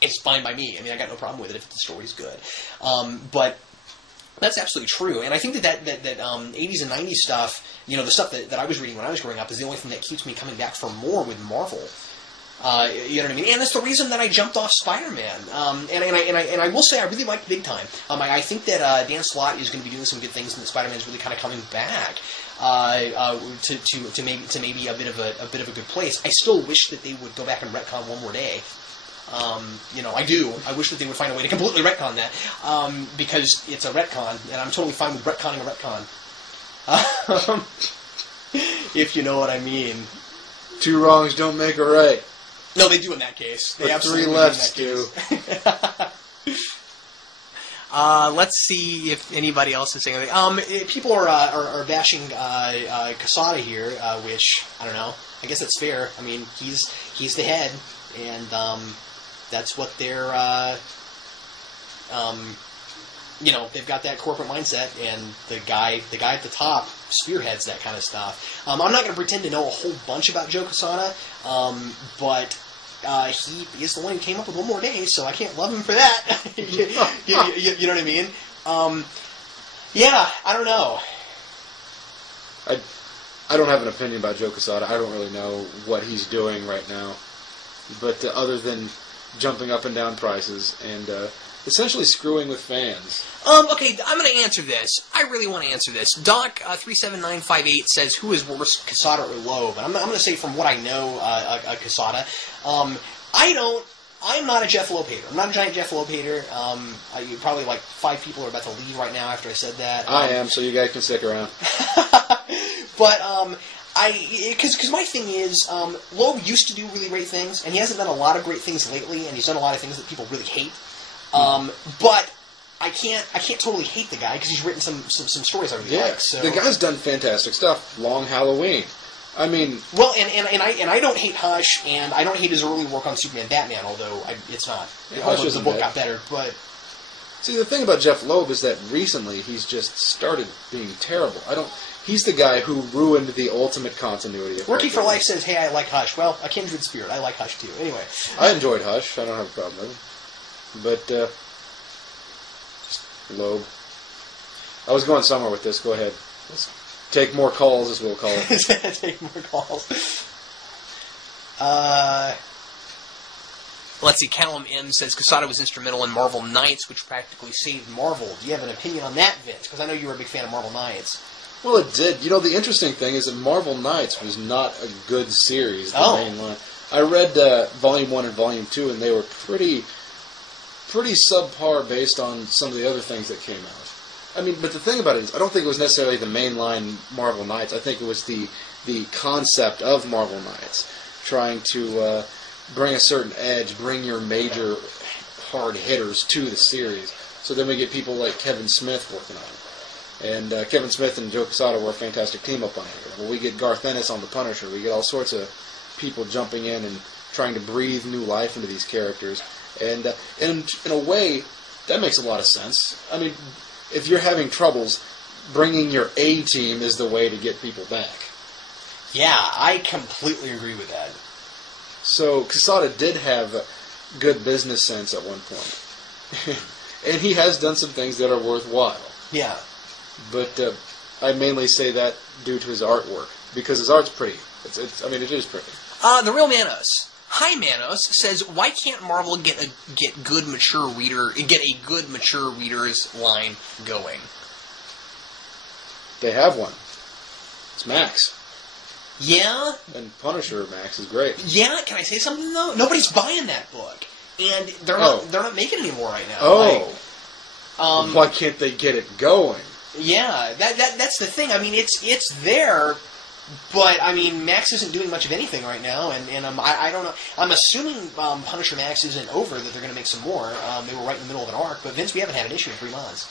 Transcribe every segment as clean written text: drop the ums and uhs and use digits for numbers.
it's fine by me. I mean, I got no problem with it if the story's good. But that's absolutely true, and I think that 80s and 90s stuff, the stuff that I was reading when I was growing up, is the only thing that keeps me coming back for more with Marvel. You know what I mean? And that's the reason that I jumped off Spider-Man. And I will say I really liked Big Time. I think that Dan Slott is going to be doing some good things, and that Spider-Man is really kind of coming back to maybe a bit of a good place. I still wish that they would go back and retcon one more day. I do. I wish that they would find a way to completely retcon that, because it's a retcon, and I'm totally fine with retconning a retcon. If you know what I mean. 2 wrongs don't make a right. No, they do in that case. They absolutely 3 lefts do. Let's see if anybody else is saying anything. People are bashing Quesada here, which, I don't know. I guess that's fair. I mean, he's the head, and that's what they're, they've got that corporate mindset, and the guy at the top spearheads that kind of stuff. I'm not going to pretend to know a whole bunch about Joe Quesada, but he is the one who came up with One More Day, so I can't love him for that. you know what I mean? Yeah, I don't know. I don't have an opinion about Joe Quesada. I don't really know what he's doing right now, but other than jumping up and down prices and essentially screwing with fans. Okay, I'm going to answer this. I really want to answer this. Doc 37958 says, "Who is worse, Quesada or Loeb?" And I'm going to say, from what I know, Quesada. I'm not a Jeff Loeb hater. I'm not a giant Jeff Loeb hater. Probably like 5 people are about to leave right now after I said that. I am, so you guys can stick around. But because my thing is, Loeb used to do really great things, and he hasn't done a lot of great things lately, and he's done a lot of things that people really hate. But I can't totally hate the guy because he's written some stories I really like. So the guy's done fantastic stuff. Long Halloween. I mean, well, and I don't hate Hush, and I don't hate his early work on Superman, Batman. Although it's not. Although the book got better, but see, the thing about Jeff Loeb is that recently he's just started being terrible. He's the guy who ruined the ultimate continuity. Working for Life says, "Hey, I like Hush." Well, a kindred spirit. I like Hush too. Anyway, I enjoyed Hush. I don't have a problem with it. But just Loeb. I was going somewhere with this. Go ahead. Let's take more calls, as we'll call it. Take more calls. Let's see. Callum M says Quesada was instrumental in Marvel Knights, which practically saved Marvel. Do you have an opinion on that, Vince? Because I know you were a big fan of Marvel Knights. Well, it did. The interesting thing is that Marvel Knights was not a good series, the main line. I read Volume 1 and Volume 2, and they were pretty subpar based on some of the other things that came out. I mean, but the thing about it is, I don't think it was necessarily the mainline Marvel Knights. I think it was the concept of Marvel Knights, trying to bring a certain edge, bring your major hard hitters to the series. So then we get people like Kevin Smith working on it. And Kevin Smith and Joe Quesada were a fantastic team-up on here. Well, we get Garth Ennis on The Punisher. We get all sorts of people jumping in and trying to breathe new life into these characters. And in a way, that makes a lot of sense. I mean, if you're having troubles, bringing your A-team is the way to get people back. Yeah, I completely agree with that. So Quesada did have good business sense at one point. And he has done some things that are worthwhile. Yeah. But I mainly say that due to his artwork, because his art's pretty. It is pretty. The Real Manos. Hi, Manos says, why can't Marvel get a good mature readers line going? They have one. It's Max. Yeah. And Punisher Max is great. Yeah. Can I say something though? Nobody's buying that book, and they're not making it anymore right now. Oh. Why can't they get it going? Yeah, that's the thing. I mean, it's there, but I mean, Max isn't doing much of anything right now, and I don't know. I'm assuming Punisher Max isn't over, that they're going to make some more. They were right in the middle of an arc, but Vince, we haven't had an issue in 3 months.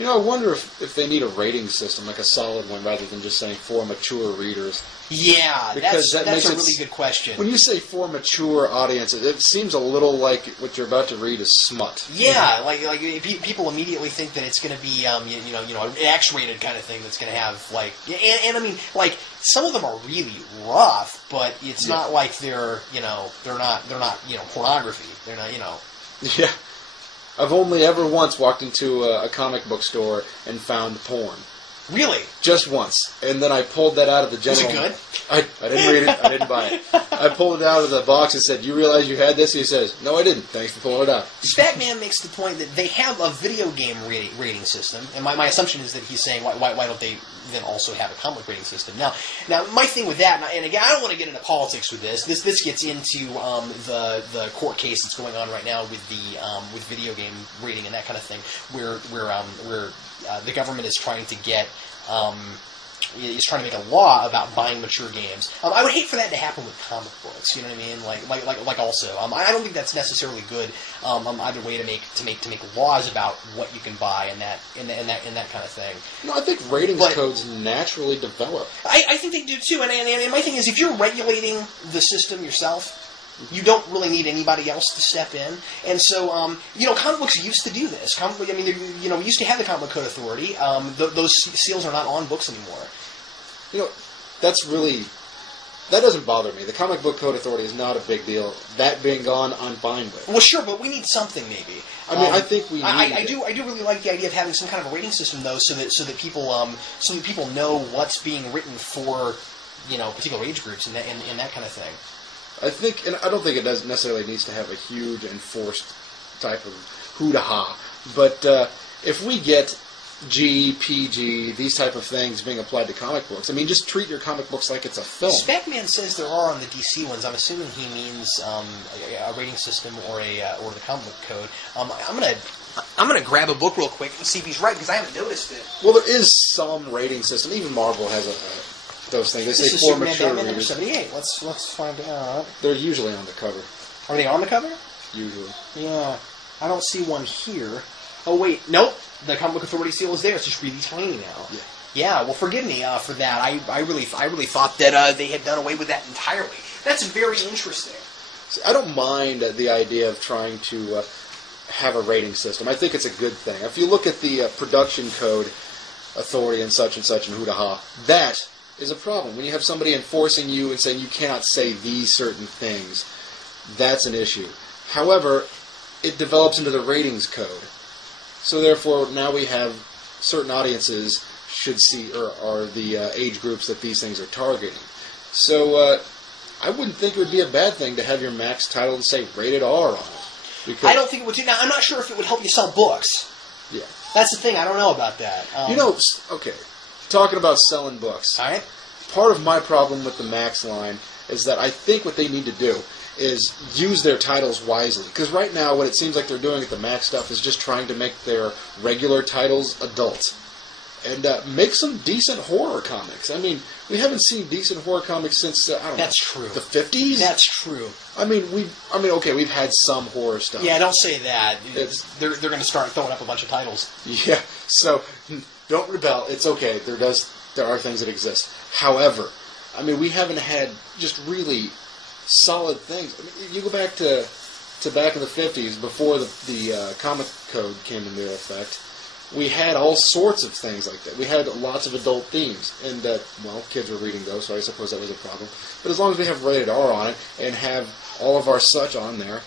I wonder if they need a rating system, like a solid one, rather than just saying for mature readers. Yeah, that's a really good question. When you say for mature audience, it seems a little like what you're about to read is smut. Yeah, like people immediately think that it's going to be an X-rated kind of thing that's going to have and I mean, like, some of them are really rough, but it's not like they're not pornography. They're not Yeah. I've only ever once walked into a comic book store and found porn. Really? Just once. And then I pulled that out of the general... Was it good? I didn't read it. I didn't buy it. I pulled it out of the box and said, "You realize you had this?" He says, "No, I didn't. Thanks for pulling it out." Spatman makes the point that they have a video game rating system, and my assumption is that he's saying, why don't they then also have a comic rating system? Now, my thing with that, and again, I don't want to get into politics with this. This gets into the court case that's going on right now with with video game rating and that kind of thing, where the government is trying to get. Is trying to make a law about buying mature games. I would hate for that to happen with comic books. You know what I mean? Like also, I don't think that's necessarily good. Either way to make laws about what you can buy and that kind of thing. No, I think ratings codes naturally develop. I think they do too. And my thing is, if you're regulating the system yourself, you don't really need anybody else to step in. And so, comic books used to do this. We used to have the Comic Code Authority. Those seals are not on books anymore. That doesn't bother me. The Comic Book Code Authority is not a big deal. That being gone, I'm fine with. Well, sure, but we need something, maybe. I think we need I do really like the idea of having some kind of a rating system, though, so that people know what's being written for, particular age groups and that kind of thing. I think, and I don't think it necessarily needs to have a huge enforced type of hoo-da-ha, but if we get G, PG, these type of things being applied to comic books, just treat your comic books like it's a film. Spatman says there are on the DC ones. I'm assuming he means a rating system or the comic book code. I'm gonna grab a book real quick and see if he's right, because I haven't noticed it. Well, there is some rating system. Even Marvel has those things. They say for mature number readers. 78. Let's find out. They're usually on the cover. Are they on the cover? Usually. Yeah. I don't see one here. Oh wait, nope. The Comic Book Authority seal is there. It's just really tiny now. Yeah. Yeah. Well, forgive me for that. I really thought that they had done away with that entirely. That's very interesting. See, I don't mind the idea of trying to have a rating system. I think it's a good thing. If you look at the production code authority and such and hoo-da-ha, that is a problem. When you have somebody enforcing you and saying you cannot say these certain things, that's an issue. However, it develops into the ratings code. So therefore, now we have certain audiences should see, or are the age groups that these things are targeting. So I wouldn't think it would be a bad thing to have your max title and say rated R on it. Because I don't think it would do. Now, I'm not sure if it would help you sell books. Yeah. That's the thing. I don't know about that. Okay. Talking about selling books. All right. Part of my problem with the Max line is that I think what they need to do is use their titles wisely. Because right now, what it seems like they're doing at the Max stuff is just trying to make their regular titles adult. And make some decent horror comics. We haven't seen decent horror comics since, I don't know. That's true. The 50s? That's true. We've had some horror stuff. Yeah, don't say that. They're going to start throwing up a bunch of titles. Yeah, so don't rebel. It's okay. There are things that exist. However, we haven't had just really solid things. You go back to back in the 50s, before the comic code came into effect, we had all sorts of things like that. We had lots of adult themes, and kids were reading those, so I suppose that was a problem. But as long as we have rated R on it and have all of our such on there,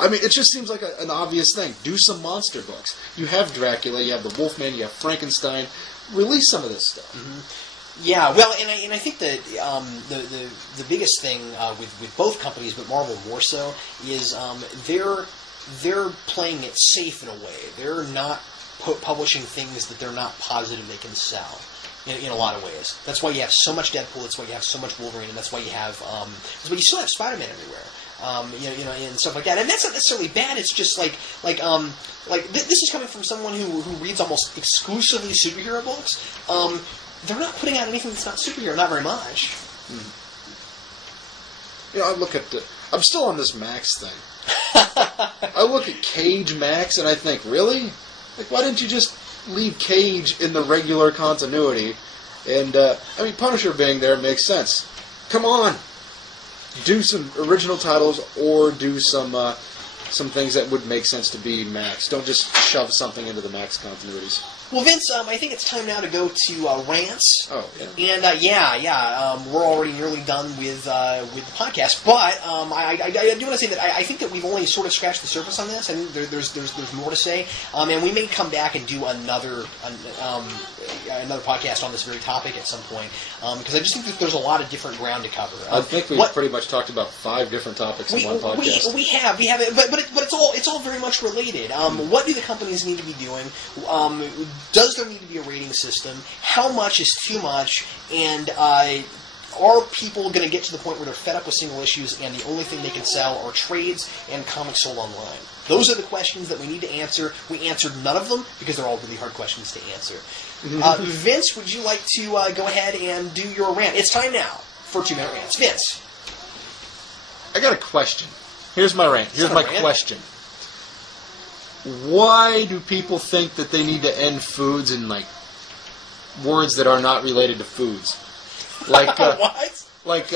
it just seems like an obvious thing. Do some monster books. You have Dracula, you have the Wolfman, you have Frankenstein. Release some of this stuff. Mm-hmm. Yeah, well, and I think that the biggest thing with both companies, but Marvel more so, is they're playing it safe in a way. They're not publishing things that they're not positive they can sell in a lot of ways. That's why you have so much Deadpool. That's why you have so much Wolverine, and that's why you have. That's why you still have Spider-Man everywhere. And stuff like that. And that's not necessarily bad. It's just this is coming from someone who reads almost exclusively superhero books. They're not putting out anything that's not superhero, not very much. I'm still on this Max thing. I look at Cage Max and I think, really? Why didn't you just leave Cage in the regular continuity? And, Punisher being there makes sense. Come on! Do some original titles or do some things that would make sense to be Max. Don't just shove something into the Max continuities. Well, Vince, I think it's time now to go to rants. Oh, yeah. And we're already nearly done with the podcast. But I do want to say that I think that we've only sort of scratched the surface on this. I think there's more to say. And we may come back and do another podcast on this very topic at some point. Because I just think that there's a lot of different ground to cover. I think we've pretty much talked about 5 different topics in one podcast. We have, but it's all very much related. What do the companies need to be doing? Does there need to be a rating system? How much is too much? And are people going to get to the point where they're fed up with single issues and the only thing they can sell are trades and comics sold online? Those are the questions that we need to answer. We answered none of them because they're all really hard questions to answer. Vince, would you like to go ahead and do your rant? It's time now for 2-minute rants. Vince. I got a question. Here's my rant. Here's my question. Why do people think that they need to end foods in, like, words that are not related to foods? Like, what? Like,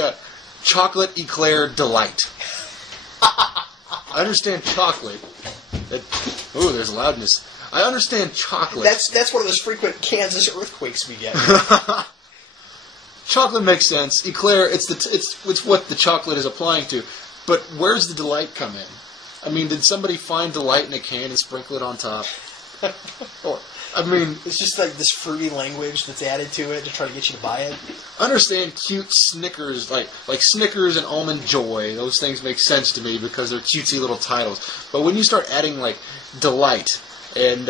chocolate eclair delight. I understand chocolate. Oh, there's loudness. I understand chocolate. That's one of those frequent Kansas earthquakes we get. Chocolate makes sense. Eclair, it's what the chocolate is applying to. But where's the delight come in? I mean, did somebody find delight in a can and sprinkle it on top? It's just like this fruity language that's added to it to try to get you to buy it. Understand cute Snickers, like Snickers and Almond Joy. Those things make sense to me because they're cutesy little titles. But when you start adding, like, delight and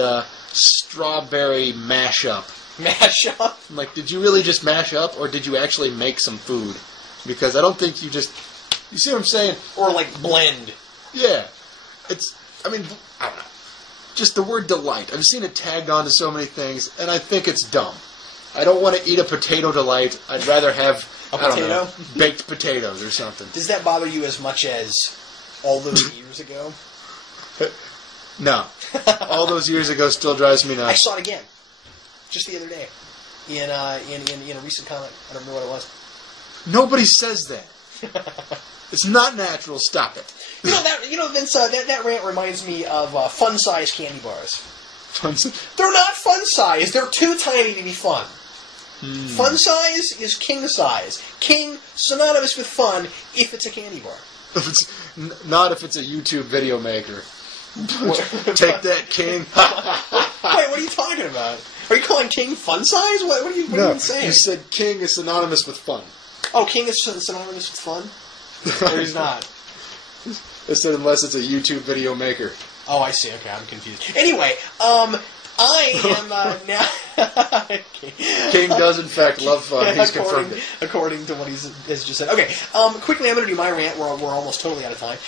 strawberry mashup. Mashup? Like, did you really just mash up, or did you actually make some food? Because I don't think you just... You see what I'm saying? Or, like, blend. Yeah. I don't know. Just the word delight. I've seen it tagged onto so many things, and I think it's dumb. I don't want to eat a potato delight. I'd rather have, baked potatoes or something. Does that bother you as much as all those years ago? No. All those years ago still drives me nuts. I saw it again. Just the other day. In a recent comic. I don't remember what it was. Nobody says that. It's not natural. Stop it. Vince, that rant reminds me of fun-size candy bars. Fun-size? They're not fun-size. They're too tiny to be fun. Fun-size is king-size. King, synonymous with fun, if it's a candy bar. Not if it's a YouTube video maker. Take that, King. Wait, what are you talking about? Are you calling King fun-size? What are you even saying? You said King is synonymous with fun. Oh, King is synonymous with fun? Or he's not? I said unless it's a YouTube video maker. Oh, I see. Okay, I'm confused. Anyway, I am now... King does, in fact, love fun. He's confirmed it. According to what he's just said. Okay, quickly, I'm going to do my rant. We're almost totally out of time.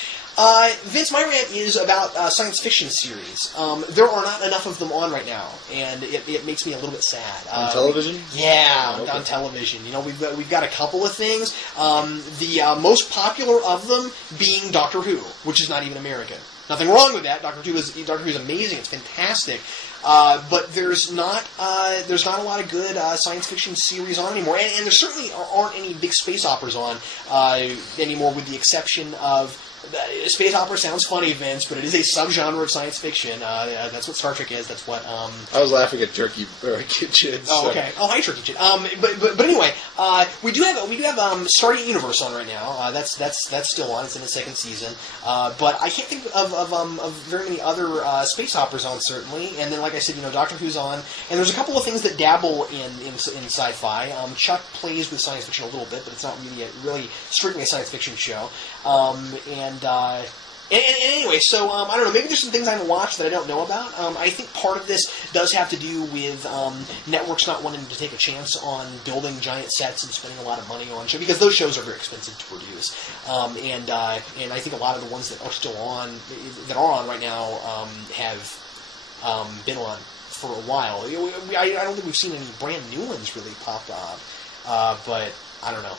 Vince, my rant is about science fiction series. There are not enough of them on right now, and it makes me a little bit sad. On television? On television. We've got a couple of things. The most popular of them being Doctor Who, which is not even American. Nothing wrong with that. Doctor Who is amazing. It's fantastic. But there's not a lot of good science fiction series on anymore, and there certainly aren't any big space operas on anymore, with the exception of. Space opera sounds funny, Vince, but it is a subgenre of science fiction. That's what Star Trek is. That's what. I was laughing at Jerky Kid. Oh, okay. Oh, hi, Jerky Kid. But anyway, we do have Stargate Universe on right now. That's still on. It's in its second season. But I can't think of very many other space operas on, certainly. And then, like I said, Doctor Who's on, and there's a couple of things that dabble in sci-fi. Chuck plays with science fiction a little bit, but it's not really strictly a science fiction show. And anyway, so I don't know. Maybe there's some things I haven't watched that I don't know about. I think part of this does have to do with networks not wanting to take a chance on building giant sets and spending a lot of money on shows, because those shows are very expensive to produce. And I think a lot of the ones that are still on, that are on right now, have been on for a while. I don't think we've seen any brand new ones really pop up, but I don't know.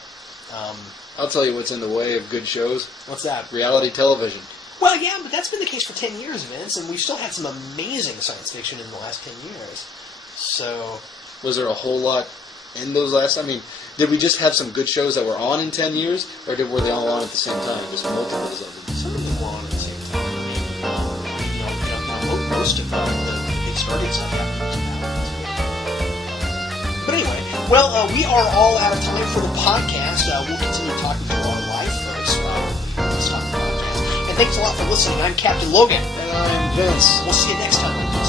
I'll tell you what's in the way of good shows. What's that? Reality television. Well, yeah, but that's been the case for 10 years, Vince, and we've still had some amazing science fiction in the last 10 years. So... Was there a whole lot in those last... did we just have some good shows that were on in 10 years, or were they all on at the same time? Just multiples of them? Some of them were on at the same time. Most of the big Stargate stuff happened in 2000. Well, we are all out of time for the podcast. We'll continue talking to our live folks this time podcast. And thanks a lot for listening. I'm Captain Logan. And I'm Vince. We'll see you next time on Geeks